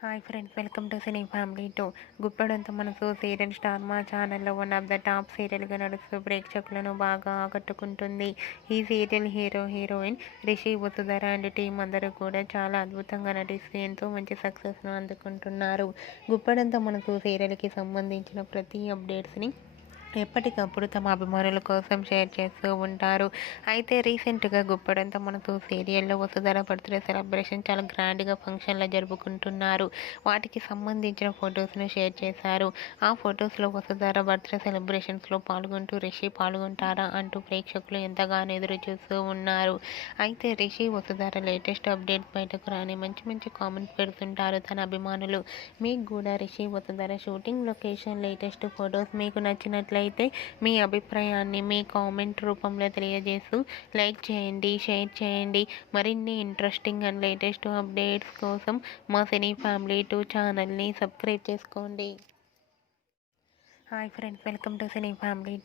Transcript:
Hi friends, welcome to cine family two. గుప్పడంత మనసు serial star మా ఛానల్లో వన్ ఆఫ్ ద టాప్ సీరియల్గా నడుస్తూ ప్రేక్షకులను బాగా ఆకట్టుకుంటుంది. ఈ serial heroine Rishi Vasudhara and team అందరూ కూడా చాలా అద్భుతంగా నటిస్తూ ఎంతో మంచి సక్సెస్ను అందుకుంటున్నారు. గుప్పడంత మనసు సీరియల్కి సంబంధించిన ప్రతి అప్డేట్స్ని ఎప్పటికప్పుడు తమ అభిమానుల కోసం షేర్ చేస్తూ ఉంటారు. అయితే రీసెంట్గా గుప్పడంత మనసు సీరియల్లో వసుధర బర్త్డే సెలబ్రేషన్ చాలా గ్రాండ్గా ఫంక్షన్లో జరుపుకుంటున్నారు. వాటికి సంబంధించిన ఫొటోస్ను షేర్ చేశారు. ఆ ఫొటోస్లో వసుధర బర్త్డే సెలబ్రేషన్స్లో పాల్గొంటూ రిషి పాల్గొంటారా అంటూ ప్రేక్షకులు ఎంతగానో ఎదురు చూస్తూ ఉన్నారు. అయితే రిషి వసుధర లేటెస్ట్ అప్డేట్స్ బయటకు రాని మంచి మంచి కామెంట్స్ పెడుతుంటారు తన అభిమానులు. మీకు కూడా Rishi Vasudhara shooting location latest photos మీకు నచ్చినట్లయితే మీ అభిప్రాయాన్ని మీ కామెంట్ రూపంలో తెలియజేస్తూ లైక్ చేయండి, షేర్ చేయండి. మరిన్ని ఇంట్రెస్టింగ్ అండ్ లేటెస్ట్ అప్డేట్స్ కోసం మా సినీ ఫ్యామిలీ 2 ఛానల్ని సబ్స్క్రైబ్ చేసుకోండి. Hi friends, welcome to cine family.